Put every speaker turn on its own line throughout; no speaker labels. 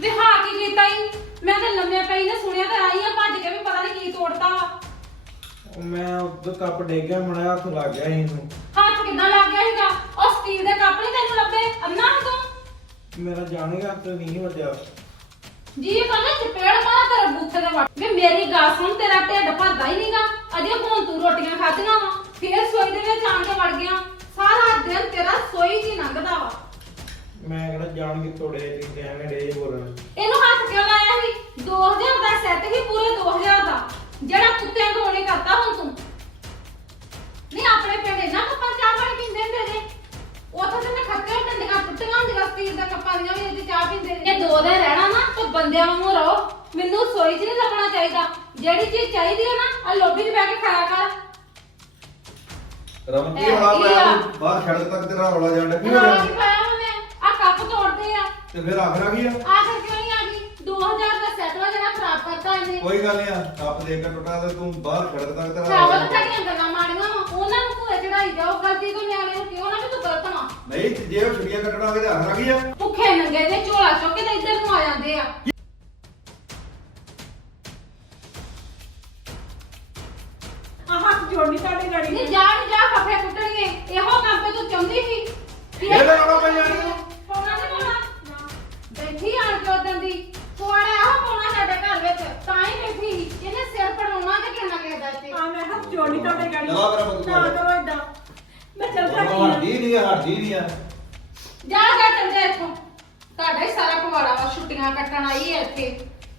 ਵੇ ਹਾਂ ਕੀ ਕੀਤਾ ਈ? ਮੈਂ ਤਾਂ ਲੰਮੇ ਪਈ ਨੇ ਸੁਣਿਆ ਤਾਂ ਆਈ ਆ ਭੱਜ ਕੇ ਵੀ ਪਤਾ ਨਹੀਂ ਕੀ ਤੋੜਤਾ ਵਾ।
ਉਹ ਮੈਂ ਉਧਰ ਕੱਪ ਡੇਗ ਗਿਆ ਮੜਾ ਹੱਥ ਲੱਗ ਗਿਆ ਇਹਨੂੰ।
ਹੱਥ ਕਿੱਦਾਂ ਲੱਗ ਗਿਆ ਸੀਗਾ? ਉਹ ਸਟੀਲ ਦੇ ਕੱਪ ਨਹੀਂ ਤੈਨੂੰ ਲੱਭੇ? ਅੰਨਾ ਤੂੰ?
ਮੇਰਾ ਜਾਣੇਗਾ ਹੱਥ ਨਹੀਂ ਵੱਜਿਆ।
ਜੀ ਕਹਿੰਦਾ ਚਪੇੜ ਮਾਰਾ ਤੇਰੇ ਬੂਥੇ ਦੇ ਵੱਟ। ਵੇ ਮੇਰੀ ਗੱਲ ਸੁਣ ਤੇਰਾ ਢਿੱਡ ਭਰਦਾ ਹੀ ਨਹੀਂਗਾ ਅਜੇ ਹੁਣ ਤੂੰ ਰੋਟੀਆਂ ਖਾਧੀਆਂ ਵਾ ਫੇਰ ਸੋਈ ਦੇ ਵਿੱਚ ਆਣ ਕੇ ਵੜ ਗਿਆ ਸਾਰਾ ਦਿਨ ਤੇਰਾ ਸੋਈ ਜੀ ਲੰਘਦਾ ਵਾ
ਮੈਂ ਕਿਹੜਾ ਜਾਣ ਕੇ ਤੋੜੇ ਤੇ ਐਵੇਂ ਡੇ ਬੋਲਣ
ਇਹਨੂੰ ਹੱਥ ਕਿਉਂ ਲਾਇਆ ਸੀ? 2000 ਦਾ ਸੈੱਟ ਹੀ ਪੂਰੇ 2000 ਦਾ। ਜਿਹੜਾ ਕੁੱਤਿਆਂ ਕੋਲ ਨਹੀਂ ਕਰਤਾ ਹੁਣ ਤੂੰ। ਨਹੀਂ ਆਪਣੇ ਪਿੰਡ ਇਹਨਾਂ ਕੱਪਾਂ ਚਾਹ ਪਾਣੀ ਪੀਂਦੇ ਹੁੰਦੇ ਨੇ। ਉੱਥੇ ਤੇ ਮੈਂ ਖੱਕੇ ਡੰਡੀਆਂ ਟੁੱਟੀਆਂ ਹੁੰਦੀਆਂ ਸਟੀਲ ਦੇ ਕੱਪਾਂ ਦੀਆਂ ਵੀ ਇਹ ਚਾਹ ਪੀਂਦੇ ਨੇ। ਇਹ ਦੋ ਦਿਨ ਰਹਿਣਾ ਨਾ ਤਾਂ ਬੰਦਿਆਂ ਵਾਂਗੂ ਰਹੋ। ਮੈਨੂੰ ਸੋਈ 'ਚ ਨਹੀਂ ਲੱਗਣਾ ਚਾਹੀਦਾ। ਜਿਹੜੀ ਚੀਜ਼ ਚਾਹੀਦੀ ਹੈ ਨਾ ਆ ਲੋਬੀ 'ਚ ਬਹਿ ਕੇ ਖਾਇਆ ਕਰ।
ਰਮਨ ਕੀ ਹੋਣਾ ਪਿਆ ਬਾਹਰ ਸੜਕ ਤੱਕ ਤੇਰਾ ਰੌਲਾ ਜਾਂਦਾ ਕੀ
ਰੌਲਾ
ਹੋਇਆ
ਕੀ ਪਾਇਆ? ਵਾ ਮੈਂ ਆ ਕੱਪ ਤੋੜਦੇ ਆ।
ਤੇ ਫਿਰ ਆਖਰ ਆ ਗਈ ਆ?
ਆਖਰ ਕਿਉਂ ਨਹੀਂ ਆ ਗਈ? 2000 ਦਾ ਸੈੱਟ ਵਾ ਜਿਹੜਾ ਖਰਾਬ ਕਰਤਾ ਇਹਨੇ।
ਕੋਈ ਗੱਲ ਨਹੀਂ ਆ ਕੱਪ ਦੇ ਕੇ ਟੁੱਟਾ ਤੇ ਤੂੰ ਬਾਹਰ ਸੜਕ ਤੱਕ ਤੇਰਾ
ਚਾਵਲ ਸਾਡੀਆਂ ਗੱਲਾਂ ਮਾੜੀਆਂ ਵਾ। ਉਹਨਾਂ ਨੂੰ ਭੂਏ ਚੜਾਈ ਜਾਓ ਗਲਤੀ ਤੋਂ ਨਿਆਣੇ ਨੂੰ ਕਿਉਂ ਨਾ ਵੀ ਤੂੰ ਗਲਤ ਵਾ?
ਨਹੀਂ ਤੇ ਜੇ ਉਹ ਛੁੱਟੀਆਂ ਕੱਟਣਾ ਹੋਵੇ ਤੇ ਆਖਰ ਆ ਗਈ ਆ?
ਭੁੱਖੇ ਨੰਗੇ ਦੇ ਝੋਲਾ ਚੁੱਕ ਕੇ ਤੇ ਇੱਧਰ ਨੂੰ ਆ ਜਾਂਦੇ ਆ।
ਆ ਹੱਥ ਜੋੜਨੀ ਤੁਹਾਡੇ ਗਾੜੀ
ਨਹੀਂ ਜਾ ਨਹੀਂ ਜਾ ਫੱਫੇ ਕੁੱਟਣਗੇ। ਇਹੋ ਕੰਮ ਤੇ ਤੂੰ ਚਾਹੁੰਦੀ ਸੀ। ਵੀ
ਇਹਦੇ ਨਾਲੋਂ ਪਈ ਜਾਣੀ। ਆ।
ਬੈਠੀ ਆਣ ਕੇ ਉਦੋਂ ਦੀ। ਕੋੜਾ ਆਹ ਪਾਉਣਾ ਸਾਡੇ ਘਰ ਵਿੱਚ ਤਾਂ ਹੀ ਬੈਠੀ ਸੀ। ਇਹਨੇ ਸਿਰ ਪੜਾਉਣਾ ਤੇ ਕਿੰਨਾ ਕਿਹਦਾ ਇੱਥੇ?
ਆ ਮੈਂ ਹੱਥ ਜੋੜਨੀ ਤੁਹਾਡੇ ਗਾੜੀ?
ਚਲਾ ਮੇਰਾ ਪੁੱਤ
ਨਾ। ਕਰੋ। ਏਦਾਂ। ਮੈਂ ਚੱਲ ਜਾਂਦੀ
ਹੱਡੀ ਨਹੀਂ ਆ ਹੱਡੀ ਨਹੀਂ ਆ।
ਜਾ ਜਾ ਚੱਲ ਜਾ ਇੱਥੋਂ। ਤੁਹਾਡਾ ਹੀ ਸਾਰਾ ਪਵਾੜਾ ਵਾ ਛੁੱਟੀਆਂ ਕੱਟਣ ਆਈ ਹੈ ਇੱਥੇ।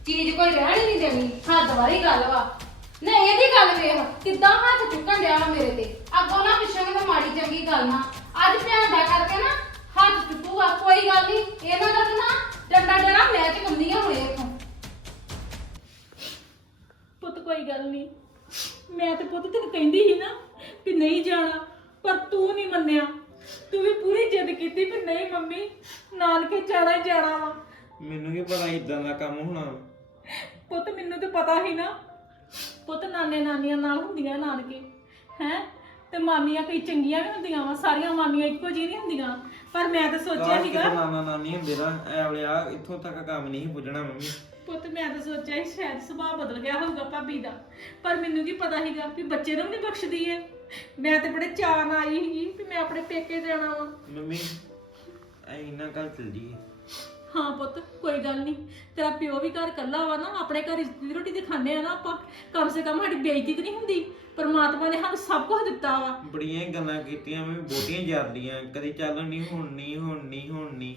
ਚੀਜ਼ ਕੋਈ ਰਹਿਣ ਹੀ ਨਹੀਂ ਦੇਣੀ। ਹੱਦ ਵਾਲੀ ਗੱਲ ਵਾ। ਨਹੀਂ ਇਹਦੀ ਗੱਲ ਵੇਖ ਕਿੱਦਾਂ ਹੱਥ ਚੁੱਕਣ ਡਿਆ ਵਾ ਮੇਰੇ ਤੇ। ਅੱਗੋਂ ਨਾ ਪਿੱਛੋਂ ਕਿਤੇ ਮਾੜੀ ਚੰਗੀ ਗੱਲ ਨਾ। ਅੱਜ ਭੈਣ ਦਾ ਕਰਕੇ ਨਾ ਹੱਥ ਚੁੱਕੂਗਾ ਕੋਈ ਗੱਲ ਨਹੀਂ ਇਹਨਾਂ ਦਾ ਤਾਂ ਨਾ ਡੰਡਾ ਡਰਾ ਮੈਂ ਚ ਕੰਦੀਆਂ ਹੋਏ ਇੱਥੋਂ।
ਪੁੱਤ ਕੋਈ ਗੱਲ ਨਹੀਂ ਮੈਂ ਤੇ ਪੁੱਤ ਤੈਨੂੰ ਕਹਿੰਦੀ ਸੀ ਨਾ ਕਿ ਨਹੀਂ ਜਾਣਾ ਪਰ ਤੂੰ ਨਹੀਂ ਮੰਨਿਆ। ਤੂੰ ਵੀ ਪੂਰੀ ਜਿੱਦ ਕੀਤੀ ਕਿ ਨਹੀਂ ਮੰਮੀ ਨਾਨਕੇ ਜਾਣਾ ਹੀ ਜਾਣਾ ਵਾ।
ਮੈਨੂੰ ਕੀ ਪਤਾ ਇਦਾਂ ਦਾ ਕੰਮ ਹੋਣਾ
ਪੁੱਤ ਮੈਨੂੰ ਤੇ ਪਤਾ ਸੀ ਨਾ। ਪੁੱਤ ਨਾਨੇ ਨਾਨੀਆਂ ਨਾਲ ਹੁੰਦੀਆਂ ਨਾਨਕੇ। ਹੈ? ਤੇ ਮਾਮੀਆਂ ਕਈ ਚੰਗੀਆਂ ਵੀ ਹੁੰਦੀਆਂ ਵਾ ਸਾਰੀਆਂ ਮਾਮੀਆਂ ਇੱਕੋ ਜਿਹੀ ਨਹੀਂ ਹੁੰਦੀਆਂ। ਪਰ ਮੈਂ ਤਾਂ ਸੋਚਿਆ ਸੀਗਾ
ਕਿਤੇ ਨਾਨਾ ਨਾਨੀ ਹੁੰਦੇ ਨਾ ਐ ਵੇਲੇ ਆ ਇੱਥੋਂ ਤੱਕ ਕੰਮ ਨਹੀਂ ਸੀ ਪੁੱਜਣਾ ਮੰਮੀ।
ਪੁੱਤ ਮੈਂ ਤਾਂ ਸੋਚਿਆ ਸੀ ਸ਼ਾਇਦ ਸੁਭਾਅ ਬਦਲ ਗਿਆ ਹੋਊਗਾ ਭਾਬੀ ਦਾ। ਪਰ ਮੈਨੂੰ ਕੀ ਪਤਾ ਸੀਗਾ ਵੀ ਬੱਚੇ ਨੂੰ ਵੀ ਨਹੀਂ ਬਖਸ਼ਦੀ ਏ ਮੈਂ ਤੇ ਬੜੇ ਚਾਅ ਨਾਲ ਆਈ ਸੀ ਵੀ ਮੈਂ ਆਪਣੇ ਪੇਕੇ ਜਾਣਾ ਵਾ।
ਮੰਮੀ ਐ ਇੰਨਾ ਕੱਲ ਚੱਲਦੀ
ਹਾਂ। ਪੁੱਤ ਕੋਈ ਗੱਲ ਨਹੀਂ ਤੇਰਾ ਪਿਓ ਵੀ ਘਰ ਕੱਲਾ ਵਾ ਨਾ ਆਪਣੇ ਘਰ ਇੱਜ਼ਤ ਦੀ ਰੋਟੀ ਤੇ ਖਾਂਦੇ ਆ ਨਾ ਆਪਾਂ। ਕਮ ਸੇ ਕਮ ਸਾਡੀ ਬੇਇੱਜ਼ਤੀ ਤੇ ਨਹੀਂ ਹੁੰਦੀ। ਪਰਮਾਤਮਾ ਨੇ ਸਾਨੂੰ ਸਭ ਕੁਝ ਦਿੱਤਾ ਵਾ।
ਬੜੀਆਂ ਹੀ ਗੱਲਾਂ ਕੀਤੀਆਂ ਮੈਂ ਬਹੁਤੀਆਂ ਜਾਂਦੀਆਂ ਕਦੀ ਚੱਲ ਨਹੀਂ ਹੁਣ ਨਹੀਂ ਹੁਣ ਨਹੀਂ ਹੁਣ ਨਹੀਂ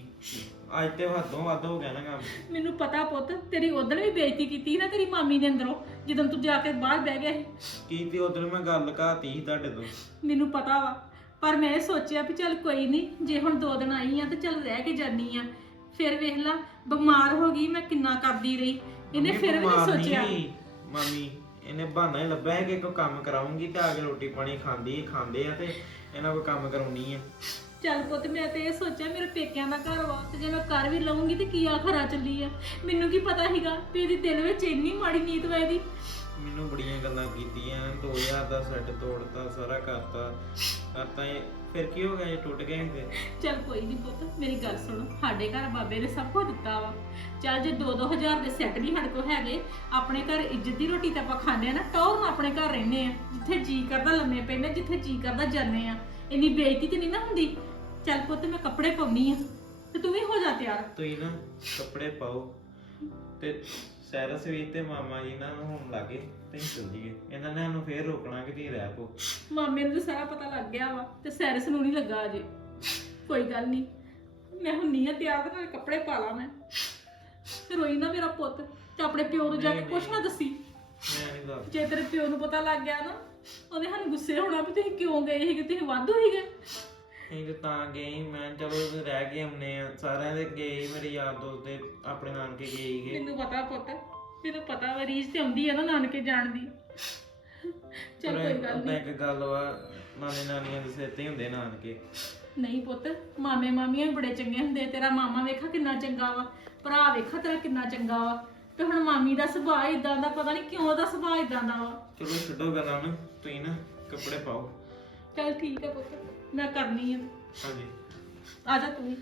ਅੱਜ ਤੇ ਹੱਦੋਂ ਵੱਧ ਹੋ ਗਿਆ ਨਾ ਕੰਮ।
ਮੈਨੂੰ ਪਤਾ ਪੁੱਤ ਤੇਰੀ ਉਦੋਂ ਵੀ ਬੇਇੱਜ਼ਤੀ ਕੀਤੀ ਸੀ ਨਾ ਤੇਰੀ ਮਾਮੀ ਦੇ ਅੰਦਰੋਂ ਜਦੋਂ ਤੂੰ ਜਾ ਕੇ ਬਾਹਰ ਬਹਿ ਗਿਆ ਸੀ।
ਕੀ ਤੇ ਉਦੋਂ ਮੈਂ ਗੱਲ ਘਾਤੀ ਸੀ ਤੁਹਾਡੇ ਤੋਂ?
ਮੈਨੂੰ ਪਤਾ ਵਾ ਪਰ ਮੈਂ ਇਹ ਸੋਚਿਆ ਵੀ ਚੱਲ ਕੋਈ ਨਹੀਂ ਜੇ ਹੁਣ ਦੋ ਦਿਨ ਆਈ ਆ ਤੇ ਚੱਲ ਰਹਿ ਕੇ ਜਾਨੀ ਆ। ਫਿਰ ਵੇਖ ਲਾ ਬਿਮਾਰ ਹੋ ਗਈ ਮੈਂ ਕਿੰਨਾ ਕਰਦੀ ਰਹੀ। ਇਹਨੇ ਫਿਰ ਵੀ ਨਹੀਂ ਸੋਚਿਆ।
ਮਾਮੀ ਇਹਨੇ ਬਹਾਨਾ ਹੀ ਲੱਭਿਆ ਹੈ ਕਿ ਕੋਈ ਕੰਮ ਕਰਾਉਂਗੀ ਤੇ ਆ ਕੇ ਰੋਟੀ ਪਾਣੀ ਖਾਂਦੀ ਖਾਂਦੇ ਆ ਤੇ ਇਹਨਾਂ ਕੋਈ ਕੰਮ ਕਰਾਉਣੀ ਆ।
ਚੱਲ ਪੁੱਤ ਮੈਂ ਤੇ ਇਹ ਸੋਚਿਆ ਮੇਰੇ ਪੇਕਿਆਂ ਦਾ ਘਰ ਵਾ ਤੇ ਜੇ ਮੈਂ ਕਰ ਵੀ ਲਵਾਂਗੀ ਤੇ ਕੀ ਆਖਰਾ ਚੱਲੀ ਆ? ਮੈਨੂੰ ਕੀ ਪਤਾ ਸੀਗਾ ਵੀ ਇਹਦੀ ਦਿਲ ਵਿੱਚ ਇੰਨੀ ਮਾੜੀ ਨੀਤ ਵਾ ਇਹਦੀ।
ਮੈਨੂੰ ਬੜੀਆਂ ਗੱਲਾਂ ਕੀਤੀਆਂ 2000 ਦਾ ਸੈੱਟ ਤੋੜਤਾ ਸਾਰਾ ਕਰਤਾ। ਕਰਤਾ ਇਹ ਫਿਰ ਕੀ ਹੋ ਗਿਆ ਇਹ ਟੁੱਟ ਗਏ ਫਿਰ?
ਚੱਲ ਕੋਈ ਨਹੀਂ ਪੁੱਤ ਮੇਰੀ ਗੱਲ ਸੁਣ। ਸਾਡੇ ਘਰ ਬਾਬੇ ਨੇ ਸਭ ਕੁਝ ਦਿੱਤਾ ਵਾ। ਚੱਲ ਜੇ 2-2000 ਦੇ ਸੈੱਟ ਨਹੀਂ ਸਾਡੇ ਕੋਲ ਹੈਗੇ ਆਪਣੇ ਘਰ ਇੱਜ਼ਤ ਦੀ ਰੋਟੀ ਤਾਂ ਆਪਾਂ ਖਾਂਦੇ ਆ ਨਾ ਟੌਰ ਨਾਲ ਆਪਣੇ ਘਰ ਰਹਿੰਦੇ ਆ ਜਿੱਥੇ ਜੀ ਕਰਦਾ ਲੰਮੇ ਪੈਂਦੇ ਜਿੱਥੇ ਜੀ ਕਰਦਾ ਜਾਂਦੇ ਆ। ਇੰਨੀ ਬੇਇੱਜ਼ਤੀ ਤੇ ਨਹੀਂ ਨਾ ਹੁੰਦੀ? ਚੱਲ ਪੁੱਤ ਮੈਂ ਕੱਪੜੇ ਪਾਉਣੀ ਆ ਤੇ ਤੂੰ ਵੀ ਹੋ ਜਾ ਤਿਆਰ।
ਤੁਸੀਂ ਨਾ ਕੱਪੜੇ ਪਾਓ ਤੇ ਸੈਰਸ ਵੀ ਤੇ ਮਾਮਾ ਜੀ ਨਾਲ ਹੁਣ ਲੱਗੇ ਤੇ ਚੱਲ ਜੀਏ। ਇਹਨਾਂ ਨੇ ਸਾਨੂੰ ਫੇਰ ਰੋਕਣਾ ਕਿ ਤੀ ਰਹਿ ਪੋ
ਮਾਮੇ ਨੂੰ ਤਾਂ ਸਾਰਾ ਪਤਾ ਲੱਗ ਗਿਆ ਵਾ ਤੇ ਸੈਰਸ ਨੂੰ ਨਹੀਂ ਲੱਗਾ ਅਜੇ। ਕੋਈ ਗੱਲ ਨਹੀਂ। ਮੈਂ ਹੁੰਨੀ ਆ ਤਿਆਰ ਤੇ ਨਾਲ ਕੱਪੜੇ ਪਾ ਲਾਂ ਮੈਂ। ਤੇ ਰੋਈ ਨਾ ਮੇਰਾ ਪੁੱਤ ਤੇ ਆਪਣੇ ਪਿਓ ਨੂੰ ਜਾ ਕੇ
ਨਹੀਂ,
ਕੁਛ ਨਾ ਦੱਸੀ।
ਮੈਂ ਨਹੀਂ ਦੱਸ
ਜੇ ਤੇਰੇ ਪਿਓ ਨੂੰ ਪਤਾ ਲੱਗ ਗਿਆ ਨਾ ਉਹਨੇ ਸਾਨੂੰ ਗੁੱਸੇ ਹੋਣਾ ਵੀ ਤੁਸੀਂ ਕਿਉਂ ਗਏ ਸੀਗੇ? ਤੁਸੀਂ ਵਾਧੂ ਸੀਗੇ।
ਅਸੀਂ ਤੇ ਤਾਂ ਗਏ ਸੀ, ਮੈਂ ਕਿਹਾ ਚਲੋ ਰਹਿ ਕੇ ਆਉਨੇ ਆ। ਸਾਰਿਆਂ ਦੇ ਗਏ ਸੀ, ਮੇਰੇ ਯਾਰ ਦੋਸਤ ਦੇ ਆਪਣੇ ਨਾਨਕੇ ਗਏ ਸੀਗੇ
ਮੈਨੂੰ ਪਤਾ ਪੁੱਤ ਮੈਨੂੰ ਪਤਾ ਵਾ ਰੀਝ ਤੇ ਆਉਂਦੀ ਆ ਨਾ ਨਾਨਕੇ ਜਾਣ ਦੀ। ਚੱਲ ਕੋਈ ਗੱਲ ਨਹੀਂ।
ਇੱਕ ਗੱਲ ਵਾ ਨਾਨੇ ਨਾਨੀਆਂ ਦੇ ਸਿਰ ਤੇ ਹੀ ਹੁੰਦੇ ਨਾਨਕੇ।
ਨਹੀਂ ਪੁੱਤ ਮਾਮੇ ਮਾਮੀਆਂ ਵੀ ਬੜੇ ਚੰਗੇ ਹੁੰਦੇ ਤੇਰਾ ਮਾਮਾ ਵੇਖਾ ਕਿੰਨਾ ਚੰਗਾ ਵਾ ਭਰਾ ਵੇਖਾ ਤੇਰਾ ਕਿੰਨਾ ਚੰਗਾ ਵਾ। ਤੇ ਹੁਣ ਮਾਮੀ ਦਾ ਸੁਭਾਅ ਇਦਾਂ ਦਾ ਪਤਾ ਨਹੀਂ ਕਿਉਂ ਉਹਦਾ ਸੁਭਾਅ ਇਦਾਂ ਦਾ ਵਾ।
ਚਲੋ ਛੱਡੋ ਗੱਲਾਂ ਨੂੰ ਤੁਸੀਂ ਨਾ ਕੱਪੜੇ ਪਾਓ।
ਚੱਲ ਠੀਕ ਹੈ ਪੁੱਤ ਮੈਂ ਕਰਨੀ ਆ।
ਹਾਂਜੀ।
ਆ ਜਾ ਤੂੰ ਵੀ।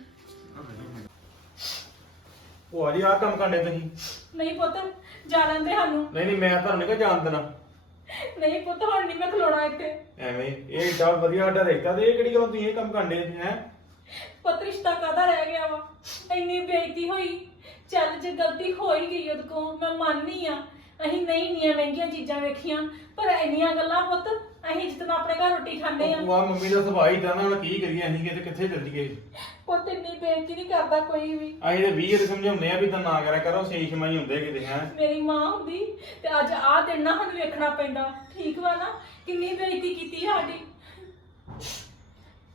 ਆ
ਜੀ ਆਹ ਕੰਮ ਕਰਨੇ ਤੁਸੀਂ?
ਨਹੀਂ ਪੁੱਤ ਜਾ ਲੈਂਦੇ ਸਾਨੂੰ।
ਨਹੀਂ ਨਹੀਂ ਮੈਂ ਤੁਹਾਨੂੰ ਨਹੀਂ ਜਾਣ ਦੇਣਾ।
ਨਹੀਂ ਪੁੱਤ ਹੁਣ ਨਹੀਂ ਮੈਂ ਖਲੋਣਾ ਇੱਥੇ।
ਐਵੇਂ। ਇਹ ਏਡਾ ਵਧੀਆ ਸਾਡਾ ਰਿਸ਼ਤਾ ਤੇ ਇਹ ਕਿਹੜੀ ਗੱਲ ਤੁਸੀਂ ਇਹ ਕੰਮ ਕਰਨੇ ਹੈ?
ਪੁੱਤ ਰਿਸ਼ਤਾ ਕਾਦਾ ਰਹਿ ਗਿਆ ਵਾ? ਇੰਨੀ ਬੇਇੱਜ਼ਤੀ ਹੋਈ। ਚੱਲ ਜੇ ਗਲਤੀ ਹੋ ਹੀ ਗਈ ਉਹਦੇ ਕੋਲ ਮੈਂ ਮੰਨਨੀ ਆ। ਅਸੀਂ ਨਹੀਂ ਇੰਨੀਆਂ ਮਹਿੰਗੀਆਂ ਚੀਜ਼ਾਂ ਵੇਖੀਆਂ ਪਰ ਇੰਨੀਆਂ ਗੱਲਾਂ ਪੁੱਤ ਅਸੀਂ ਜਿੱਦਣ ਆਪਣੇ ਘਰ ਰੋਟੀ ਖਾਂਦੇ ਆ
ਭੂਆ ਮੰਮੀ ਦਾ ਸੁਭਾਅ ਹੀ ਤਾਂ ਨਾ ਹੁਣ ਕੀ ਕਰੀਏ ਅਸੀਂ ਕਿਤੇ ਕਿੱਥੇ ਚੱਲੀਏ?
ਪੁੱਤ ਇੰਨੀ ਬੇਇੱਜ਼ਤੀ ਨਹੀਂ ਕਰਦਾ ਕੋਈ ਵੀ।
ਅਸੀਂ ਤੇ 20 ਵਾਰ ਸਮਝਾਉਂਦੇ ਆ ਵੀ ਤਾਂ ਨਾ ਕਰਿਆ ਕਰੋ ਛੇ ਛਮਾਈ ਹੁੰਦੇ ਕਿਤੇ ਹੈ।
ਮੇਰੀ ਮਾਂ ਹੁੰਦੀ ਤੇ ਅੱਜ ਆਹ ਦਿਨ ਨਾ ਸਾਨੂੰ ਵੇਖਣਾ ਪੈਂਦਾ। ਠੀਕ ਵਾ ਨਾ? ਕਿੰਨੀ ਬੇਇੱਜ਼ਤੀ ਕੀਤੀ ਸਾਡੀ।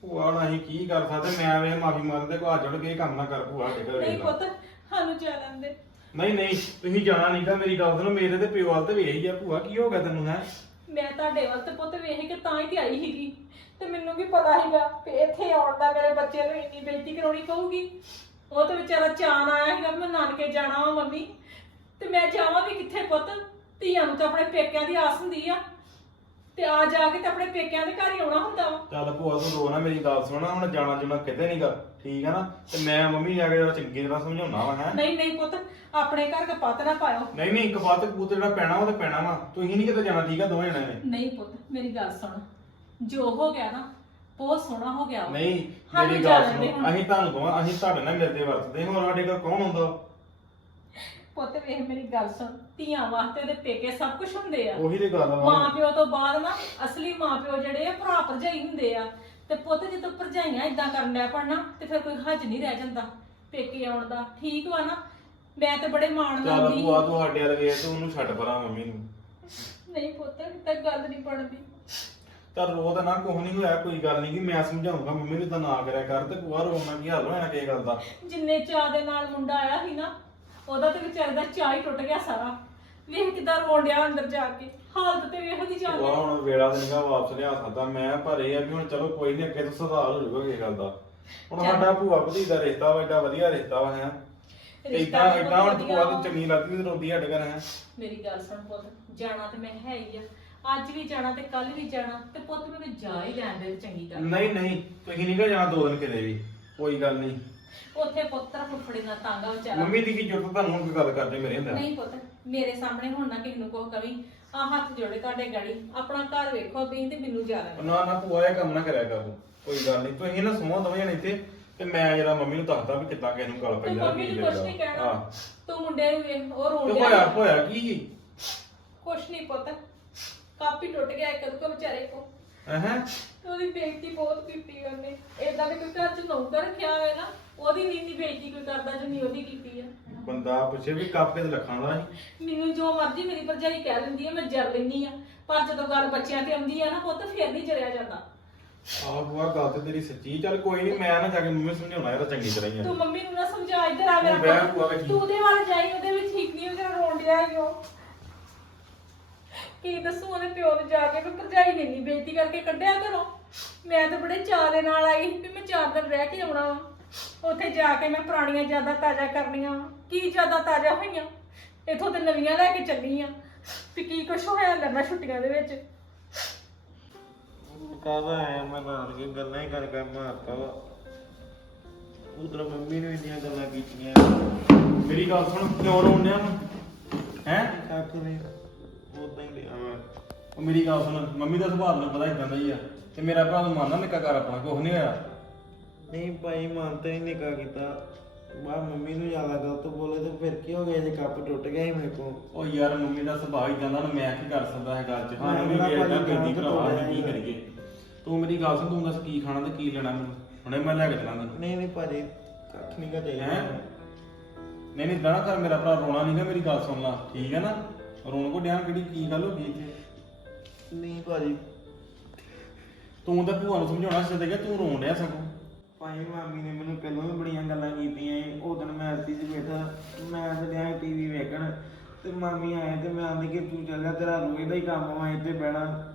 ਭੂਆ ਹੁਣ ਅਸੀਂ ਕੀ ਕਰ ਸਕਦੇ? ਮੈਂ ਵੇ ਮਾਫੀ ਮੰਗਦੇ ਕੋ ਜੁੜ ਕੇ ਇਹ ਕੰਮ ਨਾ ਕਰ ਭੂਆ ਕੇ ਘਰ
ਨਹੀਂ
ਵੇਖ।
ਪੁੱਤ ਸਾਨੂੰ ਜਾ ਲੈਂਦੇ
ਨਹੀਂ ਨਹੀਂ, ਤੁਸੀਂ ਜਾਣਾ ਨਹੀਂਗਾ ਮੇਰੀ ਗੱਲ ਸੁਣੋ, ਮੇਰੇ ਤੇ ਪਿਓ ਵਾਲ ਤੇ ਵੇਖ ਹੀ ਆ, ਭੂਆ, ਕੀ ਹੋ ਗਿਆ ਤੈਨੂੰ, ਹੈ?
ਮੈਂ ਤੁਹਾਡੇ ਵੱਲ ਤੇ ਪੁੱਤ ਵੇਖ ਕੇ ਤਾਂ ਹੀ ਤੇ ਆਈ ਸੀਗੀ। ਤੇ ਮੈਨੂੰ ਵੀ ਪਤਾ ਸੀਗਾ ਕਿ ਇੱਥੇ ਆਉਣ ਦਾ ਮੇਰੇ ਬੱਚੇ ਨੂੰ ਇੰਨੀ ਬੇਇੱਜ਼ਤੀ ਕਰਾਉਣੀ ਪਊਗੀ। ਉਹ ਤੇ ਵਿਚਾਰਾ ਚਾਨ ਆਇਆ ਸੀਗਾ ਵੀ ਮੈਂ ਨਾਨਕੇ ਜਾਣਾ ਵਾ ਮੰਮੀ। ਤੇ ਮੈਂ ਜਾਵਾਂ ਵੀ ਕਿੱਥੇ ਪੁੱਤ? ਧੀਆਂ ਨੂੰ ਤਾਂ ਆਪਣੇ ਪੇਕਿਆਂ ਦੀ ਆਸ ਹੁੰਦੀ ਆ। ਤੇ ਆ ਜਾ ਕੇ ਤੇ ਆਪਣੇ ਪੇਕਿਆਂ ਦੇ ਘਰ ਹੀ ਆਉਣਾ ਹੁੰਦਾ ਵਾ।
ਚੱਲ ਭੂਆ ਤੂੰ ਰੋ ਨਾ ਮੇਰੀ ਗੱਲ ਸੁਣਾ ਹੁਣ ਜਾਣਾ ਜੁਣਾ ਕਿਤੇ ਨਹੀਂਗਾ ਠੀਕ ਹੈ ਨਾ? ਤੇ ਮੈਂ ਮੰਮੀ ਜਾ ਕੇ ਜਰਾ ਚੰਗੀ ਤਰ੍ਹਾਂ ਸਮਝਾਉਣਾ ਵਾ ਹੈ?
ਨਹੀਂ ਨਹੀਂ ਪੁੱਤ ਆਪਣੇ ਘਰ ਕਪੱਤ ਨਾ ਪਾਇਓ।
ਨਹੀਂ ਨਹੀਂ ਇੱਕ ਬਾਤ ਕਬੂਤ ਜਿਹੜਾ ਪੈਣਾ ਉਹ ਤੇ ਪੈਣਾ ਵਾ। ਤੁਸੀਂ ਨਹੀਂ ਕਿਤੇ ਜਾਣਾ ਠੀਕ ਆ ਦੋਵੇਂ ਜਣੇ ਨੇ।
ਨਹੀਂ ਪੁੱਤ ਮੇਰੀ ਗੱਲ ਸੁਣ। ਜੋ ਹੋ ਗਿਆ ਨਾ ਬਹੁਤ ਸੋਹਣਾ ਹੋ ਗਿਆ ਵਾ।
ਨਹੀਂ
ਸਾਨੂੰ
ਮੇਰੀ ਗੱਲ ਸੁਣੋ
ਹੁਣ।
ਅਸੀਂ ਤੁਹਾਨੂੰ ਕਹਾਂ ਅਸੀਂ ਤੁਹਾਡੇ ਨਾਲ ਮਿਲਦੇ ਵਰਤਦੇ ਹੋਰ ਸਾਡੇ ਕੋਲ ਕੌਣ ਹੁੰਦਾ?
ਪੁੱਤ ਵੇਖ ਮੇਰੀ ਗੱਲ ਸੁਣ ਧੀਆਂ ਵਾਸਤੇ ਤੇ ਪੇਕੇ ਸਭ ਕੁਝ ਹੁੰਦੇ ਆ।
ਉਹੀ ਤੇ ਗੱਲ ਆ।
ਮਾਂ ਪਿਓ ਤੋਂ ਬਾਅਦ ਨਾ ਅਸਲੀ ਮਾਂ ਪਿਓ ਜਿਹੜੇ ਆ ਭਰਾ ਭਰਜਾਈ ਹੁੰਦੇ ਆ। ਤੇ ਪੁੱਤ ਜਦੋਂ ਭਰਜਾਈਆਂ ਇਦਾਂ ਕਰਨ ਲੱਗ ਪੜਨਾ ਤੇ ਫਿਰ ਕੋਈ ਹੱਜ ਨਹੀਂ ਰਹਿ ਜਾਂਦਾ ਪੇਕੇ ਆਉਣ ਦਾ। ਠੀਕ ਵਾ ਨਾ? ਮੈਂ ਤੇ ਬੜੇ ਮਾਣ
ਚੱਲ
ਲਾਉਂਦੀ
ਭੂਆ ਤੂੰ ਸਾਡੇ ਵਾਲ ਵੇਖ ਤੂੰ ਉਹਨੂੰ ਛੱਡ ਪਰਾਂ ਮੰਮੀ ਨੂੰ।
ਨਹੀਂ ਪੁੱਤ ਤਾਂ ਗੱਲ ਨਹੀਂ ਬਣਦੀ।
ਤਾਂ ਰੋ ਤਾਂ ਨਾ ਕੁਛ ਨਹੀਂ ਹੋਇਆ ਕੋਈ ਗੱਲ ਨਹੀਂ ਕਿ ਮੈਂ ਸਮਝਾਉਂਗਾ ਮੰਮੀ ਨੂੰ ਤਾਂ ਨਾ ਕਰਿਆ ਕਰ। ਤੇ ਭੂਆ ਰੋਣਾ ਕੀ ਹਾਲ ਹੋਇਆ ਕੀ ਗੱਲ ਦਾ?
ਜਿੰਨੇ ਚਾਹ ਦੇ ਨਾਲ ਮੁੰਡਾ ਆਇਆ ਸੀ ਨਾ ਉਹਦਾ ਤੇ ਵਿਚਾਰੇ ਦਾ ਚਾਹ ਹੀ ਟੁੱਟ ਗਿਆ ਸਾਰਾ। ਵੇਖ ਕਿਦਾਂ ਰੋਣ ਡਿਆ ਅੰਦਰ ਜਾ ਕੇ। ਹਾਲਤ ਤੇ ਵੇਖ ਦੀ। ਜਾਂਦੀ
ਹੁਣ ਵੇਲਾ ਤੇ ਨਿਕਾ ਵਾਪਸ ਲਿਆ ਸਕਦਾ। ਮੈਂ ਪਰ ਇਹ ਆ ਵੀ ਹੁਣ ਚਲੋ ਕੋਈ ਨਹੀਂ ਅੱਗੇ ਤੋਂ ਸੁਧਾਰ ਹੋ ਜਾਊਗਾ ਕੀ ਗੱਲ ਦਾ। ਹੁਣ। ਸਾਡਾ ਭੂਆ ਭਤੀ ਦਾ ਰਿਸ਼ਤਾ ਵਾ ਏਡਾ ਵਧੀਆ ਰਿਸ਼ਤਾ ਵਾ ਹੈ।
ਰਿਸ਼ਤਾ
ਇਦਾਂ ਹੁਣ ਭੂਆ ਤੂੰ ਚੰਗੀ ਲੱਗਦੀ ਤੇ ਰੋਂਦੀ ਸਾਡੇ ਘਰ ਹੈ।
ਮੇਰੀ ਗੱਲ ਸੁਣ ਪੁੱਤ ਜਾਣਾ ਤੇ ਮੈਂ ਹੈ ਹੀ ਆ। ਅੱਜ ਵੀ ਜਾਣਾ ਤੇ ਕੱਲ ਵੀ ਜਾਣਾ ਤੇ ਪੁੱਤ ਮੈਨੂੰ ਜਾ ਹੀ ਲੈਣ ਦੇ ਚੰਗੀ ਗੱਲ
ਨਹੀਂ ਨਹੀਂ ਤੁਸੀਂ ਨਹੀਂ ਗਾ ਜਾਣਾ ਦੋ ਦਿਨ ਕਿਤੇ ਵੀ। ਕੋਈ ਗੱਲ ਨਹੀਂ।
ਉੱਥੇ ਪੁੱਤਰ ਫੁੱਫੜੀ ਨਾਲ ਤਾਂਗਾ ਵਿਚਾਰਾ।
ਮੰਮੀ ਦੀ ਕੀ ਜ਼ਰੂਰਤ ਤੁਹਾਨੂੰ ਹੁਣ ਕੋਈ ਗੱਲ ਕਰਦੇ ਮੇਰੇ ਹੁੰਦੇ
ਨਹੀਂ ਪੁੱਤ ਮੇਰੇ ਸਾਹਮਣੇ ਹੁਣ ਨਾ ਕਿਸੇ ਨੂੰ ਕੋ ਕਵੀ ਆ ਹੱਥ ਜੋੜੇ ਤੁਹਾਡੇ ਗਾੜੀ ਆਪਣਾ ਘਰ ਵੇਖੋ ਤੁਸੀਂ ਤੇ ਮੈਨੂੰ ਜਾ ਲੈਣਾ
ਨਾ ਨਾ ਭੂਆ ਇਹ ਕੰਮ ਨਾ ਕਰਿਆ ਕਰੋ ਕੋਈ ਗੱਲ ਨਹੀਂ। ਤੁਸੀਂ ਨਾ ਸੋਹਾਂ ਦੋਵੇਂ ਜਣੇ ਇੱਥੇ ਤੇ ਮੈਂ ਜਰਾ ਮੰਮੀ ਨੂੰ ਦੱਸਦਾ ਵੀ ਕਿੱਦਾਂ ਕਿਸੇ ਨੂੰ ਗੱਲ
ਤੂੰ
ਪੈਂਦਾ
ਮੰਮੀ ਨੂੰ ਕੁਛ ਨਹੀਂ ਕਹਿਣਾ।
ਹਾਂ।
ਤੂੰ ਮੁੰਡੇ ਨੂੰ ਵੇਖ ਉਹ ਰੋਣ
ਤੇ
ਡਿਆ
ਹੋਇਆ ਹੋਇਆ ਕੀ
ਕੁਛ ਨਹੀਂ ਪੁੱਤ ਕਾਪੀ ਟੁੱਟ ਗਿਆ ਇੱਕ ਕੋ ਵਿਚਾਰੇ ਕੋ।
ਹੈ?
ਉਹਦੀ ਬੇਇੱਜ਼ਤੀ ਬਹੁਤ ਕੀਤੀ ਉਹਨੇ। ਏਦਾਂ ਦੇ ਕੋਈ ਘਰ ਚ ਨੌਕਰ ਰੱਖਿਆ ਹੋਇਆ ਨਾ ਉਹਦੀ ਨਹੀਂ ਇੰਨੀ ਬੇਇੱਜ਼ਤੀ ਕੋਈ ਕਰਦਾ ਜਿੰਨੀ ਉਹਦੀ ਕੀਤੀ ਆ।
ਬੰਦਾ ਪੁੱਛੇ ਵੀ ਕੱਪ ਕੇ ਲੱਖਾਂ ਦਾ ਸੀ।
ਮੈਨੂੰ ਜੋ ਮਰਜ਼ੀ ਮੇਰੀ ਭਰਜਾਈ ਕਹਿ ਦਿੰਦੀ ਆ ਮੈਂ ਜਰ ਲੈਨੀ ਆ। ਪਰ ਜਦੋਂ ਗੱਲ ਬੱਚਿਆਂ ਤੇ ਆਉਂਦੀ ਆ ਨਾ ਪੁੱਤ ਫੇਰ ਨਹੀਂ ਜਰਿਆ ਜਾਂਦਾ।
ਆਹ ਬੁਆ ਗੱਲ ਤੇ ਤੇਰੀ ਸੱਚੀ ਚੱਲ ਕੋਈ ਨਹੀਂ ਮੈਂ ਨਾ ਜਾ ਕੇ ਮੰਮੀ ਨੂੰ ਸਮਝਾਉਣਾ ਇਹਦਾ ਚੰਗੀ ਤਰ੍ਹਾਂ ਹੀ ਆ।
ਤੂੰ ਮੰਮੀ ਨੂੰ ਨਾ ਸਮਝਾ ਇੱਧਰ ਆ ਮੇਰਾ
ਬਹਿ
ਪੁੱਤ।
ਭੂਆ ਵੇਖੀ।
ਤੂੰ ਉਹਦੇ ਵੱਲ ਜਾਈ ਉਹਦੇ ਵਿੱਚ ਠੀਕ ਨਹੀਂ ਉਹਦਾ ਰੋਣ ਡਿਆ ਈ ਉਹ ਕੀ ਦੱਸੂ ਉਹਦੇ ਪਿਓ ਨੂੰ ਜਾ ਕੇ ਵੀ ਭਰਜਾਈ ਨੇ ਨਹੀਂ ਬੇਇੱਜ਼ਤੀ ਕਰਕੇ ਕੱਢਿਆ ਘਰੋਂ? ਮੈਂ ਤਾਂ ਬੜੇ ਚਾਅ ਦੇ ਨਾਲ ਆਈ ਸੀ ਵੀ ਮੈਂ ਚਾਰ ਦਿਨ ਰਹਿ ਕੇ ਆਉਣਾ ਵਾ। ਉੱਥੇ ਜਾ ਕੇ ਮੈਂ ਪੁਰਾਣੀਆਂ ਯਾਦਾਂ ਤਾਜ਼ਾ ਕਰਨੀਆਂ ਵਾਂ। ਕੀ ਯਾਦਾਂ ਤਾਜ਼ਾ ਹੋਈਆਂ? ਇਥੋਂ ਤੇ ਨਵੀਆਂ ਲੈ ਕੇ ਚੱਲੀ ਆ। ਵੀ ਕੀ ਕੁਛ ਹੋਇਆ ਲੰਮਾ ਛੁੱਟੀਆਂ ਦੇ ਵਿੱਚ?
ਕਾਹਦਾ ਆਇਆ ਮੈਂ ਨਾਲ ਕੇ ਗੱਲਾਂ ਹੀ ਕਰ ਕਰ ਮਾਰਤਾ ਵਾ। ਉਧਰ ਮੰਮੀ ਨੇ ਇੰਨੀਆਂ ਗੱਲਾਂ ਕੀਤੀਆਂ।
ਮੇਰੀ ਗੱਲ ਸੁਣ ਕਿਉਂ ਰੋਣਿਆ ਹੈ?
ਕੱਖ ਨਹੀਂ ਉਦਾਂ ਹੀ
ਉਹ ਮੇਰੀ ਗੱਲ ਸੁਣ ਮੰਮੀ ਦਾ ਸੁਭਾਅ ਨੂੰ ਪਤਾ ਇਦਾਂ ਦਾ ਹੀ ਆ। ਤੇ ਮੇਰਾ ਭਰਾ ਨੂੰ ਮੰਨਣਾ ਨਿੱਕਾ ਕਰ ਆਪਣਾ ਕੁਝ ਨਹੀਂ ਹੋਇਆ।
ਨਹੀਂ ਭਾਈ ਮਨ ਤੇ ਨਹੀਂ ਨਿਕਾ ਕੀਤਾ। ਬਾ ਮੰਮੀ ਨੂੰ ਜ਼ਿਆਦਾ ਗਲਤ ਬੋਲੇ ਤੇ ਫਿਰ ਕੀ ਹੋ ਗਿਆ ਜੇ ਕੱਪ ਟੁੱਟ ਗਿਆ ਸੀ ਮੇਰੇ ਕੋਲ।
ਉਹ ਯਾਰ ਮੰਮੀ ਦਾ ਸੁਭਾਅ ਇਦਾਂ ਦਾ ਨਾ ਮੈਂ ਕੀ ਕਰ ਸਕਦਾ ਹੈ ਗੱਲ 'ਚ? ਸਾਨੂੰ ਵੀ
ਮੈਂ
ਵੇਖਦਾ
ਭਾਜੀ
ਪੈਂਦੀ
ਜਾਣ
ਭਰਾਵਾ ਅਸੀਂ ਕੀ ਕਰੀਏ। ਤੂੰ ਮੇਰੀ ਗੱਲ ਸੁਣ ਤੂੰ ਦੱਸ ਕੀ ਖਾਣਾ ਤੇ ਕੀ ਲੈਣਾ ਮੈਨੂੰ? ਹੁਣੇ ਮੈਂ ਲੈ ਕੇ ਚਲਾਂ ਤੈਨੂੰ।
ਨਹੀਂ ਨਹੀਂ ਭਾਜੀ ਕੱਖ ਨਹੀਂ ਕਾ ਚਾਹੀਦਾ।
ਹੈਂ? ਨਹੀਂ ਨਹੀਂ ਨਾ ਕਰ ਮੇਰਾ ਭਰਾ ਰੋਣਾ ਨਹੀਂਗਾ ਮੇਰੀ ਗੱਲ ਸੁਣ ਲਾ। ਠੀਕ ਹੈ ਨਾ? ਰੋਣ ਕੋ ਡਿਆ ਕਿਹੜੀ ਕੀ ਗੱਲ ਹੋ ਗਈ ਇੱਥੇ?
ਨਹੀਂ ਭਾਜੀ।
ਤੂੰ ਤਾਂ ਭੂਆ ਨੂੰ ਸਮਝਾਉਣਾ ਸੀ ਕਿ ਤੂੰ ਰੋਣ ਡਿਆ ਸਗੋਂ।
ਭਾਈ ਮਾਮੀ ਨੇ ਮੈਨੂੰ ਪਹਿਲਾਂ ਵੀ ਬੜੀਆਂ ਗੱਲਾਂ ਕੀਤੀਆਂ ਸੀ। ਉਹ ਦਿਨ ਮੈਂ ਅਰਤੀ 'ਚ ਬੈਠਾ ਮੈਂ ਤੇ ਡਿਆ ਟੀਵੀ ਵੇਖਣ। ਤੇ ਮਾਮੀ ਆਏ ਤੇ ਮੈਂ ਆਂਦੀ ਕਿ ਤੂੰ ਚੱਲ ਜਾ ਤੇਰਾ ਰੋਜ਼ ਦਾ ਹੀ ਕੰਮ ਵਾ ਇੱਥੇ ਬਹਿਣਾ।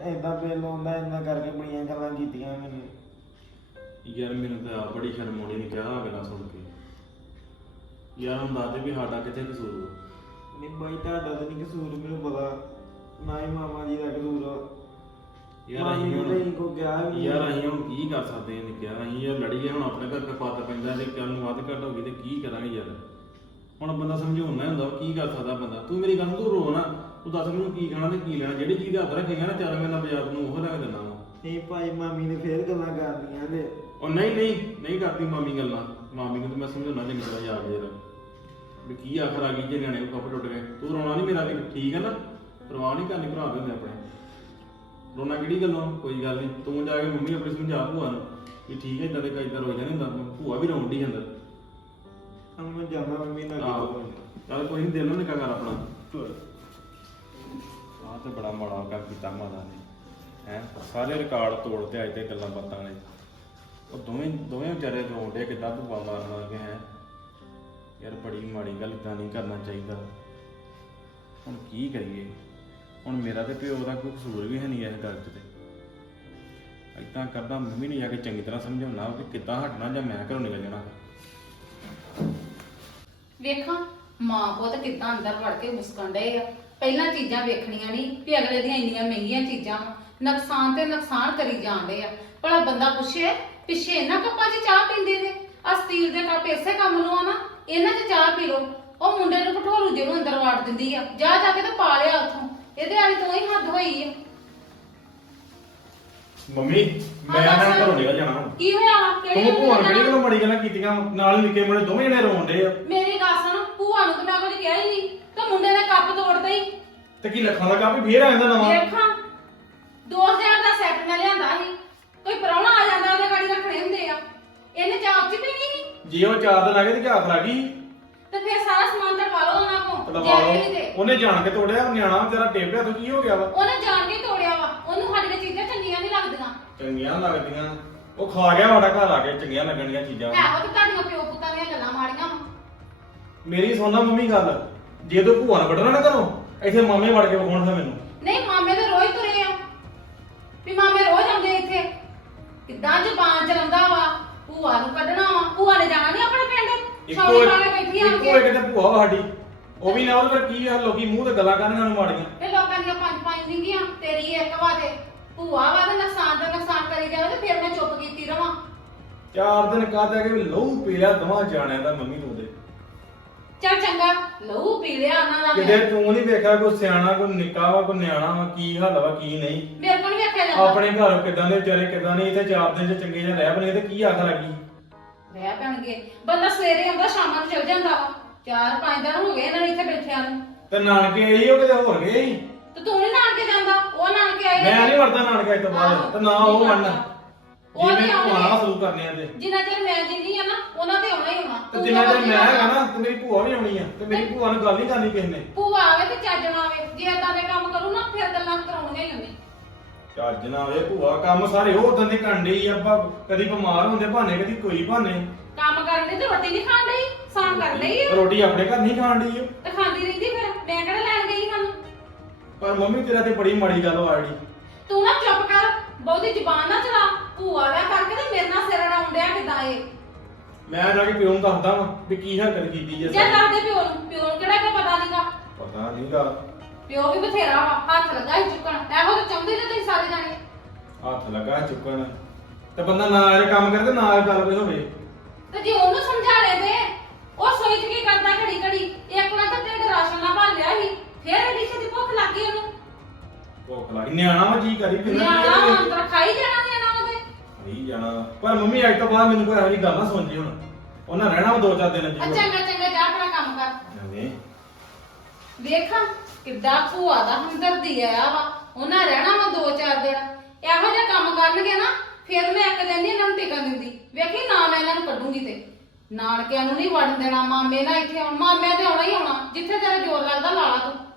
ਐਦਾਂ ਬਿੱਲ ਆਉਂਦਾ ਇੰਨਾ ਕਰਕੇ ਬੜੀਆਂ ਗੱਲਾਂ ਕੀਤੀਆਂ ਮੈਨੂੰ।
ਯਾਰ ਮੈਨੂੰ ਤਾਂ ਆਪ ਬੜੀ ਸ਼ਰਮ ਆਉਣੀ ਨਹੀਂ ਕਿਹਾ ਆਹ ਗੱਲਾਂ ਸੁਣ ਕੇ। ਯਾਰ ਹੁਣ ਦੱਸ ਦੇ ਵੀ ਸਾਡਾ ਕਿੱਥੇ ਕਸੂਰ ਵਾ?
ਨਹੀਂ ਬਾਈ ਤੁਹਾਡਾ ਤਾਂ ਨਹੀਂ ਕਸੂਰ ਮੈਨੂੰ ਪਤਾ। ਨਾ ਹੀ ਮਾਮਾ ਜੀ ਦਾ ਕਸੂਰ। ਆ
ਯਾਰ ਅਸੀਂ ਹੁਣ
ਕੋ ਗਿਆ ਵੀ ਨਹੀਂ।
ਯਾਰ ਅਸੀਂ ਹੁਣ ਕੀ ਕਰ ਸਕਦੇ ਹਾਂ ਨਿੱਕਿਆ? ਅਸੀਂ ਯਾਰ ਲੜੀਏ ਹੁਣ ਆਪਣੇ ਘਰ ਤੇ ਪੱਤ ਪੈਂਦਾ ਤੇ ਕੱਲ ਨੂੰ ਵੱਧ ਘਟ ਹੋ ਗਈ ਤੇ ਕੀ ਕਰਾਂਗੇ ਯਾਰ? ਹੁਣ ਬੰਦਾ ਸਮਝਾਉਣਾ ਹੁੰਦਾ ਕੀ ਕਰ ਸਕਦਾ ਬੰਦਾ? ਤੂੰ ਮੇਰੀ ਗੱਲ ਨੂੰ ਤੂੰ ਰੋ ਨਾ। ਤੂੰ ਦੱਸ ਮੈਨੂੰ ਕੀ ਖਾਣਾ ਤੇ ਕੀ ਲੈਣਾ? ਜਿਹੜੀ ਚੀਜ਼ ਦਾ ਹੱਥ ਰੱਖੇਗਾ ਨਾ ਚੱਲ ਮੈਂ ਨਾ ਬਾਜ਼ਾਰ ਨੂੰ ਉਹ ਕੇ ਦਿੰਦਾ ਵਾ।
ਨਹੀਂ ਭਾਈ ਮਾਮੀ ਨੇ ਫੇਰ ਗੱਲਾਂ ਕਰਦੀਆਂ ਨੇ।
ਉਹ ਨਹੀਂ ਨਹੀਂ ਨਹੀਂ ਕਰਦੀ ਮਾਮੀ ਗੱਲਾਂ। ਮਾਮੀ ਨੂੰ ਤਾਂ ਮੈਂ ਸਮਝਾਉਣਾ ਚੰਗੀ ਤਰ੍ਹਾਂ ਜਾ ਕੇ ਜਰਾ ਵੀ ਕੀ ਆਖਰ ਆ ਗਈ ਜੇ ਨਿਆਣੇ ਨੂੰ ਕੱਪ ਟੁੱਟ ਗਏ। ਤੂੰ ਰੋਣਾ ਨਹੀਂ ਮੇਰਾ ਵੀ ਠੀਕ ਹੈ ਨਾ? ਪਰਵਾਹ ਨਹੀਂ ਕਰਨੀ ਭਰਾ ਦੇ ਹੁੰਦੇ ਆਪਣੇ। ਰੋਣਾ ਕਿਹੜੀ ਗੱਲੋਂ? ਕੋਈ ਗੱਲ ਨਹੀਂ ਤੂੰ ਜਾ ਕੇ ਮੰਮੀ ਆਪਣੀ ਸਮਝਾ ਭੂਆ ਨੂੰ ਵੀ ਠੀਕ ਹੈ ਇਦਾਂ ਦੇ ਕਾਇਦਾ ਰੋ ਜਾਂਦੇ ਹੁੰਦਾ ਭੂਆ ਵੀ ਰੋਂਦੀ ਅੰਦਰ।
ਹੁਣ ਮੈਂ ਜਾਣਾ ਮੰਮੀ ਨਾਲ
ਆਹੋ।
ਕਿਤੇ
ਚੱਲ ਕੋਈ ਨਹੀਂ ਦਿਲ ਨੂੰ ਨਿਕਾ ਕਰ ਆਪਣਾ। ਆਹ ਤੇ ਬੜਾ ਮਾੜਾ ਕਰ ਕੀਤਾ ਮਾਤਾ ਨੇ। ਹੈ? ਸਾਰੇ ਰਿਕਾਰਡ ਤੋੜਤੇ ਅੱਜ ਤੇ ਗੱਲਾਂ ਬਾਤਾਂ ਨੇ। ਉਹ ਦੋਵੇਂ ਦੋਵੇਂ ਵਿਚਾਰੇ ਰੋਂਦੇ ਕਿੱਦਾਂ ਭੂਆ ਮਾਰ ਮਾਰ ਕੇ ਹੈ? ਯਾਰ ਬੜੀ ਮਾੜੀ ਗੱਲ ਇਦਾਂ ਨਹੀਂ ਕਰਨਾ ਚਾਹੀਦਾ। ਹੁਣ ਕੀ ਕਰੀਏ? ਹੁਣ ਮੇਰਾ ਤੇ ਪਿਓ ਦਾ ਕੋਈ ਕਸੂਰ ਵੀ ਹੈ ਨਹੀਂ ਇਸ ਗੱਲ 'ਚ ਤੇ। ਇਦਾਂ ਕਰਦਾ ਮੰਮੀ ਨੇ ਜਾ ਕੇ ਚੰਗੀ ਤਰ੍ਹਾਂ ਸਮਝਾਉਣਾ ਕਿ ਕਿੱਦਾਂ ਹਟਣਾ ਜਾਂ ਮੈਂ ਘਰੋਂ ਨਿਕਲ ਜਾਣਾ।
ਵੇਖਾਂ, ਮਾਂ ਪੁੱਤ ਕਿੱਦਾਂ ਅੰਦਰ ਵੜ ਕੇ ਮੁਸਕਣ ਡਏ ਆ। ਪਹਿਲਾਂ ਚੀਜ਼ਾਂ ਵੇਖਣੀਆਂ ਨਹੀਂ ਵੀ ਅਗਲੇ ਦੀਆਂ ਇੰਨੀਆਂ ਮਹਿੰਗੀਆਂ ਚੀਜ਼ਾਂ ਵਾਂ। ਨੁਕਸਾਨ ਤੇ ਨੁਕਸਾਨ ਕਰੀ ਜਾਂਦੇ ਆ। ਭਲਾ ਬੰਦਾ ਪੁੱਛੇ, ਪਿੱਛੇ ਇਹਨਾਂ ਕੱਪਾਂ 'ਚ ਚਾਹ ਪੀਂਦੇ ਨੇ? ਆ ਸਟੀਲ ਦੇ ਕੱਪ ਇਸੇ ਕੰਮ ਨੂੰ ਆ ਨਾ। ਇਹਨਾਂ 'ਚ ਚਾਹ ਪੀ ਲੋ ਉਹ ਮੁੰਡੇ ਨੂੰ ਭਠੋਰੂ ਜਿਹਨੂੰ ਅੰਦਰ ਵਾੜ ਦਿੰਦੀ ਆ। ਜਾ ਜਾ ਕੇ ਤੇ ਪਾ ਲਿਆ ਉੱਥੋਂ। ਇਹਦੇ ਵਾਲੀ ਤੋਂ ਹੀ ਹੱਦ ਹੋਈ ਆ।
ਮੰਮੀ ਮੈਂ
ਹਾਂ,
ਨਾ
ਦੱਸ।
ਘਰੋਂ ਨਿਕਲ ਜਾਣਾ ਹੁਣ।
ਕੀ ਹੋਇਆ? ਵਾ?
ਤੂੰ ਭੂਆ ਨੂੰ ਕਿਹੜੀ
ਗੱਲਾਂ?
ਮਾੜੀ ਗੱਲਾਂ ਕੀਤੀਆਂ? ਨਾਲ ਹੀ ਨਿੱਕੇ ਮੁੰਡੇ ਦੋਵੇਂ ਜਣੇ ਰੋਣ ਡੇ ਆ।
ਮੇਰੀ ਗੱਲ ਸੁਣ ਭੂਆ ਨੂੰ ਤਾਂ ਮੈਂ ਕੁਝ ਕਿਹਾ ਹੀ ਨਹੀਂ। ਤੇ ਮੁੰਡੇ ਨੇ ਕੱਪ ਤੋੜਦਾ ਹੀ।
ਤੇ ਕੀ ਲੱਖਾਂ ਦਾ ਕੰਮ ਫੇਰ ਆ ਜਾਂਦਾ ਨਵਾਂ?
ਵੇਖਾਂ। 2000 ਦਾ ਸੈੱਟ ਮੈਂ ਲਿਆਂਦਾ ਸੀ। ਕੋਈ ਪ੍ਰਾਹੁਣਾ ਆ ਜਾਂਦਾ ਉਹਦੇ ਗਾੜੀ ਰੱਖਣੇ ਹੁੰਦੇ ਆ ਇਹਨੇ ਚਾਪ ਚ ਪੀਣੀ ਸੀ
ਜੇ ਉਹ ਚਾਰ ਦਿਨ ਆ ਗਏ ਤੇ ਕੀ ਆਖ ਲੱਗੀ
ਤੇ ਫਿਰ ਸਾਰਾ ਸਮਾਨ ਤੜਵਾ ਲਓ ਉਹਨਾਂ ਕੋਲ
ਤੜਵਾ
ਜੇ
ਲਓ।
ਨਹੀਂ ਤੇ
ਉਹਨੇ ਜਾਣ ਕੇ ਤੋੜਿਆ ਉਹ ਨਿਆਣਾ ਵਿਚਾਰਾ ਟੇਪ ਗਿਆ ਤੂੰ ਕੀ ਹੋ ਗਿਆ ਵਾ?
ਉਹਨੇ ਜਾਣ ਕੇ ਤੋੜਿਆ ਵਾ ਉਹਨੂੰ ਸਾਡੀਆਂ ਚੀਜ਼ਾਂ ਚੰਗੀਆਂ ਨਹੀਂ ਲੱਗਦੀਆਂ।
ਚੰਗੀਆਂ ਲੱਗਦੀਆਂ। ਉਹ ਖਾ ਗਿਆ ਸਾਡਾ ਘਰ ਆ ਕੇ ਚੰਗੀਆਂ ਲੱਗਣੀਆਂ ਚੀਜ਼ਾਂ।
ਹੈ ਉਹ ਤੇ ਤੁਹਾਡੀਆਂ ਪਿਓ ਪੁੱਤਾਂ ਦੀਆਂ ਗੱਲਾਂ ਮਾੜੀਆਂ ਵਾ।
ਮੇਰੀ ਸੁਣਨਾ ਮੰਮੀ ਗੱਲ। ਜੇ ਤੂੰ ਭੂਆ ਨੂੰ ਕੱਢਣਾ ਨਾ ਘਰੋਂ ਇੱਥੇ ਮਾਮੇ ਵੜ ਕੇ ਵਿਖਾਉਣ ਫਿਰ ਮੈਨੂੰ। ਉਹ ਵੀ ਨਾ ਉਹਦੇ ਫਿਰ ਕੀ ਆ ਲੋਕੀ ਮੂੰਹ ਤੇ ਗੱਲਾਂ ਕਰਨਗਾਂ ਨੂੰ ਮਾੜੀਆਂ।
ਤੇ ਲੋਕਾਂ ਦੀਆਂ ਪੰਜ ਪੰਜ ਨਿੰਗੀਆਂ ਤੇਰੀ ਇੱਕ ਵਾ ਤੇ ਭੂਆ ਵਾ ਤੇ ਨੁਕਸਾਨ ਦਾ ਨੁਕਸਾਨ ਕਰੀ ਜਾਵੇ ਤੇ ਫਿਰ ਮੈਂ ਚੁੱਪ ਕੀਤੀ ਰਵਾਂ।
ਚਾਰ ਦਿਨ ਕਾਹਦਾ ਕਿ ਵੀ ਲਹੂ ਪੀ ਲਿਆ ਦਵਾਂ ਜਾਣਿਆਂ ਦਾ ਮੰਮੀ ਨੂੰ ਦੇ।
ਚੱਲ ਚੰਗਾ ਲਹੂ ਪੀ ਲਿਆ ਉਹਨਾਂ ਦਾ
ਕਿਤੇ
ਮੈਂ।
ਤੂੰ ਨਹੀਂ ਵੇਖਿਆ ਕੋਈ ਸਿਆਣਾ ਕੋਈ ਨਿੱਕਾ ਵਾ ਕੋਈ ਨਿਆਣਾ ਵਾ ਕੀ ਹਾਲ ਵਾ ਕੀ ਨਹੀਂ।
ਮੇਰੇ ਕੋਲ ਨੀ ਵੇਖਿਆ ਜਾਂਦਾ।
ਆਪਣੇ ਘਰ ਕਿਦਾਂ ਦੇ ਵਿਚਾਰੇ ਕਿਦਾਂ ਨਹੀਂ ਇੱਥੇ ਚਾਰ ਦਿਨ ਚ ਚੰਗੇ ਜਿਹਾ ਰਹਿ ਬਣੇ ਤੇ ਕੀ ਆਖ ਲੱਗੀ।
ਰਹਿ ਪੈਣਗੇ। ਬੰਦਾ ਸਵੇਰੇ ਆਉਂਦਾ ਸ਼ਾਮਾਂ ਨੂੰ ਚਲ ਜਾਂਦਾ ਵਾ। ਚਾਰ ਪੰਜ ਦਿਨ ਹੋ ਗਏ ਇਹਨਾਂ ਨੂੰ ਇੱਥੇ ਬੈਠਿਆਂ ਨੂੰ।
ਤੇ ਨਾਨਕੇ ਆਈ ਉਹ ਕਿਤੇ ਹੋਰ ਗਏ? ਸੀ।
ਤੇ ਤੂੰ ਨੀ ਨਾਨਕੇ ਜਾਂਦਾ ਉਹ ਨਾਨਕੇ ਆਏ
ਮੈਂ ਨਹੀਂ ਵਰਦਾ ਨਾਨਕੇ ਅੱਜ ਤੋਂ ਬਾਅਦ
ਆਹੋ,
ਤੇ ਨਾ ਉਹ
ਨਹੀਂ
ਮੰਨ
ਵੜਦਾ। ਉਹ
ਜਿਵੇਂ
ਤੇ ਆਉਣਗੇ।
ਭੂਆ ਸਲੂਕ ਕਰਨੇ ਆ ਤੇ।
ਜਿੰਨਾ ਚਿਰ ਮੈਂ ਜਿੰਦੀ ਆ ਨਾ ਉਹਨਾਂ ਤੇ ਆਉਣਾ ਹੀ ਆਉਣਾ।
ਤੇ
ਤੂੰ
ਜਿੰਨਾ ਚਿਰ ਮੈਂ ਹੈਗਾ ਨਾ ਤੇ ਮੇਰੀ ਭੂਆ ਵੀ ਆਉਣੀ ਆ ਤੇ ਮੇਰੀ ਭੂਆ ਨੂੰ ਗੱਲ ਨਹੀਂ ਕਰਨੀ ਕਿਸੇ ਨੇ।
ਭੂਆ ਆਵੇ ਤੇ ਚੱਜ ਨਾ ਆਵੇ ਜੇ ਏਦਾਂ ਦੇ ਕੰਮ ਕਰੂ ਨਾ ਫਿਰ ਗੱਲਾਂ ਕਰਾਉਣੀਆਂ ਹੀ ਉਹਨੇ
ਚੱਜ ਨਾ ਵੇ ਭੂਆ ਕੰਮ ਸਾਰੇ ਉਹ ਉਦਾਂ ਦੇ ਕੰਡੇ ਹੀ ਆਪਾਂ ਕਦੀ ਬਿਮਾਰ ਹੁੰਦੇ ਬਹਾਨੇ ਕਦੀ ਕੋਈ ਬਹਾਨੇ।
ਕੰਮ ਕਰਨ ਲਈ ਤੇ ਰੋਟੀ ਨਹੀਂ ਖਾਣ ਲਈ ਸਾਮ ਕਰ ਲਈ ਆ।
ਰੋਟੀ ਆਪਣੇ ਘਰ ਨਹੀਂ ਖਾਣ ਦੀ
ਤੇ ਖਾਂਦੀ ਰਹਿੰਦੀ ਫਿਰ? ਮੈਂ ਕਿਹੜਾ ਲੈਣ ਗਈ ਸਾਨੂੰ
ਪਰ ਮੰਮੀ ਤੇਰਾ ਤੇ ਬੜੀ ਮਾੜੀ ਗੱਲ ਵਾੜੀ
ਤੂੰ ਨਾ ਚੁੱਪ ਕਰ ਬਹੁਤੀ ਜ਼ੁਬਾਨ ਨਾ ਚਲਾ ਭੂਆ ਦਾ ਕਰਕੇ ਤੇ ਮੇਰੇ ਨਾਲ ਸਿਰ ਅੜਾਉਣ ਡਿਆ ਕਿਦਾਂ ਏ
ਮੈਂ ਜਾ ਕੇ ਪਿਓ ਨੂੰ ਦੱਸਦਾ ਵਾਂ ਵੀ ਕੀ ਹਰਕਤ ਕੀਤੀ ਜੇ
ਜੇ ਦੱਸਦੇ ਪਿਓ ਨੂੰ ਪਿਓ ਨੂੰ ਕਿਹੜਾ ਕੋ ਪਤਾ ਨਹੀਂਗਾ
ਪਤਾ ਨਹੀਂਗਾ
ਪਿਓ ਵੀ ਬਥੇਰਾ ਵਾ ਹੱਥ ਲੱਗਾ ਹੀ ਚੁੱਕਣ। ਇਹੋ ਤਾਂ ਚਾਹੁੰਦੇ ਨੇ ਤੁਸੀਂ ਸਾਰੇ ਜਾਣੇ?
ਹੱਥ ਲੱਗਾ ਚੁੱਕਣ। ਤੇ ਬੰਦਾ ਨਾ ਇਹ ਕੰਮ ਕਰੇ ਤੇ ਨਾ ਇਹ ਗੱਲ ਕੋਈ ਹੋਵੇ।
ਤੇ ਜੇ ਉਹਨੂੰ ਸਮਝਾ ਲੈ ਉਹ ਸੋਚ ਕੀ ਕਰਦਾ ਘੜੀ ਘੜੀ ਇੱਕ ਵਾਰ ਤਾਂ ਢਿੱਡ ਰਾਸ਼ਨ ਨਾਲ ਭਰ ਲਿਆ ਸੀ ਫੇਰ ਇਹਦੀ ਛੇਤੀ ਭੁੱਖ ਲੱਗ ਗਈ ਉਹਨੂੰ।
ਭੁੱਖ ਲੱਗੀ ਨਿਆਣਾ ਵਾ ਜੀ ਕਰੀ ਫਿਰ
ਨਿਆਣਾ ਅੰਦਰ ਖਾਈ ਜਾਣਾ ਨੇ ਨਾ ਉਹਦੇ
ਨਹੀਂ ਜਾਣਾ। ਪਰ ਮੰਮੀ ਅੱਜ ਤੋਂ ਬਾਅਦ ਮੈਨੂੰ ਕੋਈ ਇਹੋ ਜਿਹੀ ਗੱਲ ਨਾ ਸੁਣਦੀ ਹੁਣ। ਉਹਨਾਂ ਰਹਿਣਾ ਵਾ ਦੋ ਚਾਰ ਦਿਨ ਜੀ
ਆ ਚੰਗਾ ਚੰਗਾ ਜਾ ਆਪਣਾ ਕੰਮ ਕਰ।
ਨਹੀਂ
ਵੇਖਾਂ ਕਿੱਦਾਂ ਭੂਆ ਦਾ ਹਮਦਰਦੀ ਆਇਆ ਵਾ। ਉਹਨਾਂ ਰਹਿਣਾ ਵਾ ਦੋ ਚਾਰ ਦਿਨ। ਇਹੋ ਜਿਹਾ ਕੰਮ ਕਰਨਗੇ ਨਾ ਫਿਰ ਮੈਂ ਇੱਕ ਦਿਨ ਨਹੀਂ ਇਹਨਾਂ ਨੂੰ ਟਿਕਣ ਦਿੰਦੀ। ਵੇਖੀ ਨਾ ਮੈਂ ਇਹਨਾਂ ਨੂੰ ਕੱਢੂੰਗੀ ਤੇ। ਨਾਨਕਿਆਂ ਨੂੰ ਨਹੀਂ ਵੜਨ ਦੇਣਾ, ਮਾਮੇ ਨਾਲ ਇੱਥੇ ਆਉਣ ਮਾਮੇ ਤੇ ਆਉਣਾ ਹੀ ਆਉਣਾ, ਜਿੱਥੇ ਤੇਰਾ ਜ਼ੋਰ ਲੱਗਦਾ ਲਾ ਲਾ ਤੂੰ।